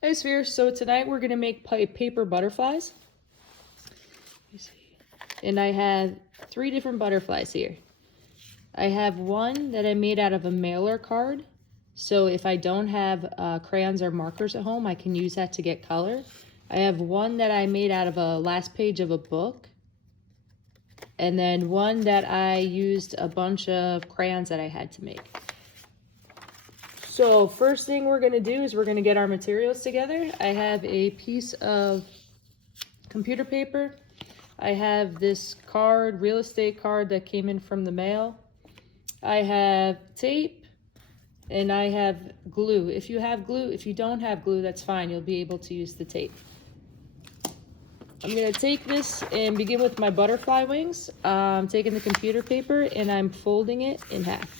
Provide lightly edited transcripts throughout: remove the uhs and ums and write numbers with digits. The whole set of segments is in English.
Hey Sphere, so tonight we're going to make paper butterflies. And I have 3 different butterflies here. I have one that I made out of a mailer card. So if I don't have crayons or markers at home, I can use that to get color. I have one that I made out of a last page of a book. And then one that I used a bunch of crayons that I had to make. So first thing we're going to do is we're going to get our materials together. I have a piece of computer paper. I have this card, real estate card that came in from the mail. I have tape and I have glue. If you have glue, if you don't have glue, that's fine. You'll be able to use the tape. I'm going to take this and begin with my butterfly wings. I'm taking the computer paper and I'm folding it in half.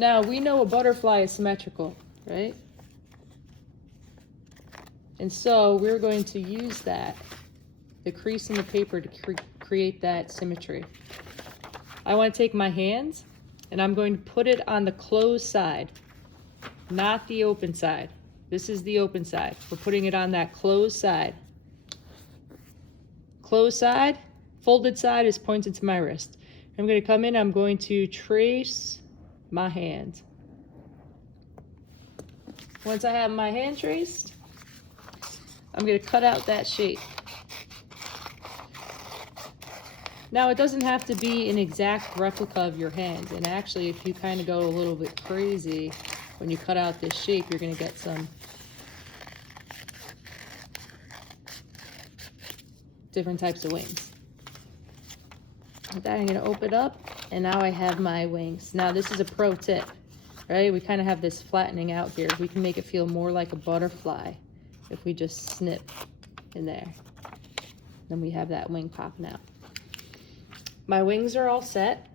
Now, we know a butterfly is symmetrical, right? And so we're going to use that, the crease in the paper, to create that symmetry. I want to take my hands and I'm going to put it on the closed side, not the open side. This is the open side. We're putting it on that closed side. Closed side, folded side is pointed to my wrist. I'm going to come in, I'm going to trace my hand. Once I have my hand traced, I'm going to cut out that shape. Now, it doesn't have to be an exact replica of your hand, and actually if you kind of go a little bit crazy when you cut out this shape, you're going to get some different types of wings. With that, I'm going to open up, and now I have my wings. Now, this is a pro tip, right? We kind of have this flattening out here. We can make it feel more like a butterfly if we just snip in there. Then we have that wing popping out. My wings are all set.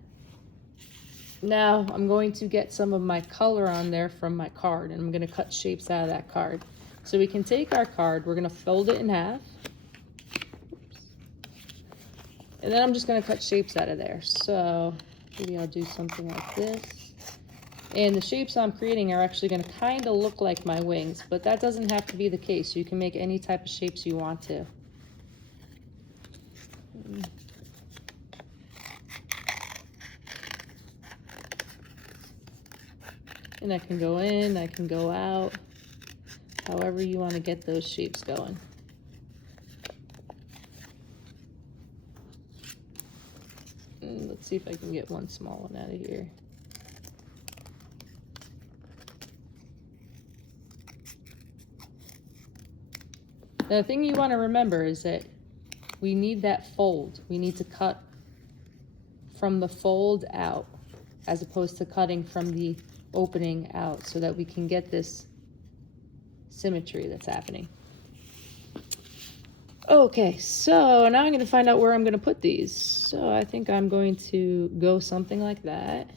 Now, I'm going to get some of my color on there from my card, and I'm going to cut shapes out of that card. So we can take our card, we're going to fold it in half. And then I'm just going to cut shapes out of there. So maybe I'll do something like this. And the shapes I'm creating are actually going to kind of look like my wings, but that doesn't have to be the case. You can make any type of shapes you want to. And I can go in, I can go out, however you want to get those shapes going. Let's see if I can get one small one out of here. Now, the thing you want to remember is that we need that fold. We need to cut from the fold out as opposed to cutting from the opening out so that we can get this symmetry that's happening. Okay, so now I'm going to find out where I'm going to put these. So I think I'm going to go something like that.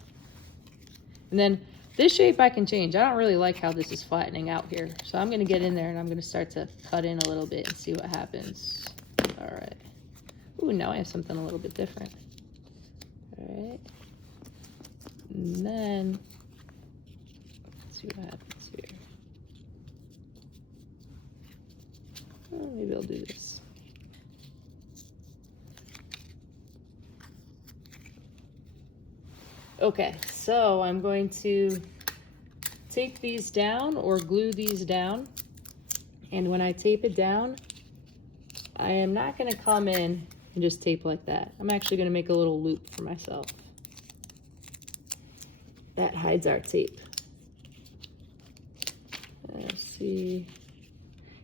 And then this shape I can change. I don't really like how this is flattening out here. So I'm going to get in there and I'm going to start to cut in a little bit and see what happens. All right. Ooh, now I have something a little bit different. All right. And then, let's see what happens here. Oh, maybe I'll do this. Okay, so I'm going to tape these down or glue these down. And when I tape it down, I am not going to come in and just tape like that. I'm actually going to make a little loop for myself. That hides our tape. Let's see.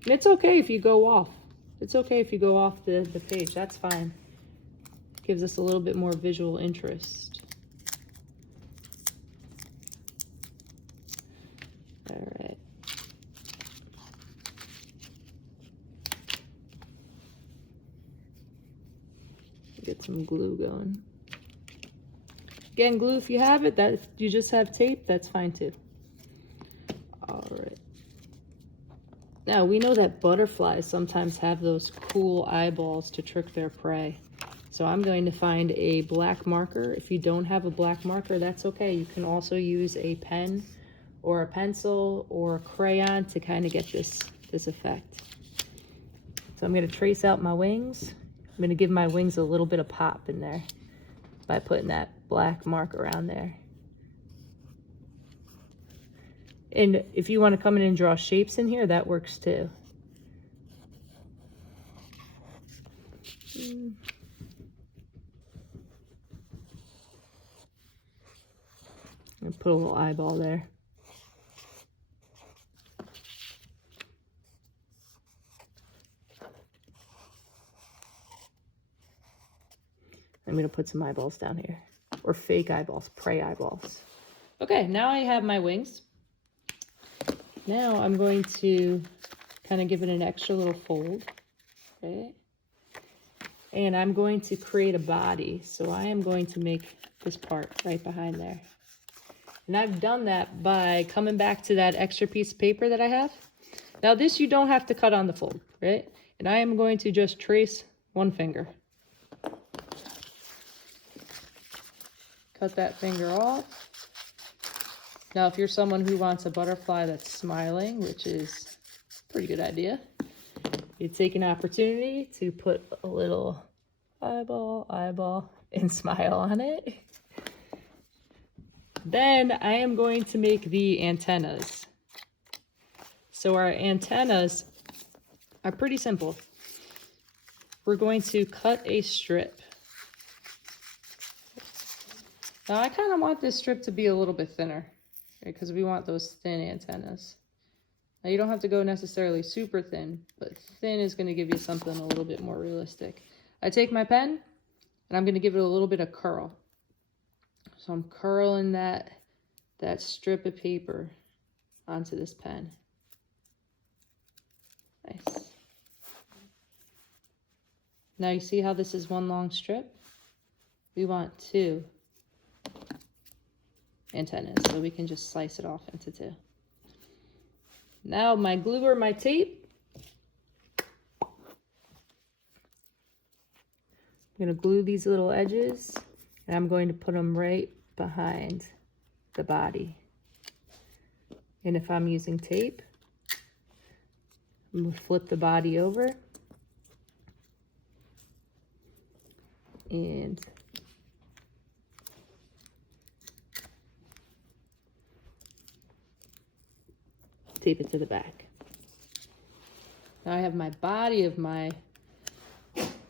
And it's okay if you go off. It's okay if you go off the page. That's fine. Gives us a little bit more visual interest. All right. Get some glue going. Again, glue if you have it. That if you just have tape, that's fine too. All right. Now, we know that butterflies sometimes have those cool eyeballs to trick their prey. So I'm going to find a black marker. If you don't have a black marker, that's okay. You can also use a pen or a pencil or a crayon to kind of get this effect. So I'm going to trace out my wings. I'm going to give my wings a little bit of pop in there by putting that black mark around there. And if you want to come in and draw shapes in here, that works too. And put a little eyeball there. I'm going to put some eyeballs down here, or fake eyeballs, prey eyeballs. Okay, now I have my wings. Now I'm going to kind of give it an extra little fold, okay? And I'm going to create a body. So I am going to make this part right behind there. And I've done that by coming back to that extra piece of paper that I have. Now this you don't have to cut on the fold, right? And I am going to just trace one finger. Cut that finger off. Now, if you're someone who wants a butterfly that's smiling, which is a pretty good idea, you take an opportunity to put a little eyeball, and smile on it. Then I am going to make the antennas. So our antennas are pretty simple. We're going to cut a strip. Now I kind of want this strip to be a little bit thinner, because we want those thin antennas. Now you don't have to go necessarily super thin, but thin is going to give you something a little bit more realistic. I take my pen and I'm going to give it a little bit of curl. So I'm curling that strip of paper onto this pen. Nice. Now you see how this is one long strip? We want two antennas, so we can just slice it off into two. Now my glue or my tape, I'm going to glue these little edges, and I'm going to put them right behind the body. And if I'm using tape, I'm going to flip the body over and tape it to the back. Now I have my body of my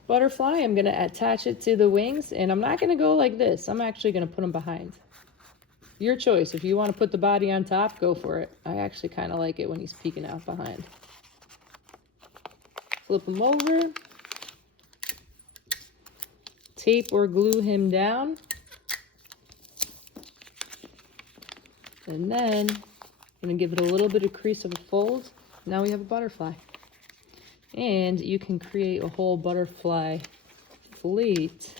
butterfly. I'm going to attach it to the wings, and I'm not going to go like this. I'm actually going to put them behind. Your choice. If you want to put the body on top, go for it. I actually kind of like it when he's peeking out behind. Flip him over. Tape or glue him down. And then I'm going to give it a little bit of crease of a fold. Now we have a butterfly. And you can create a whole butterfly fleet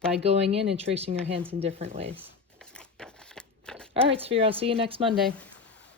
by going in and tracing your hands in different ways. All right, Sphere, I'll see you next Monday.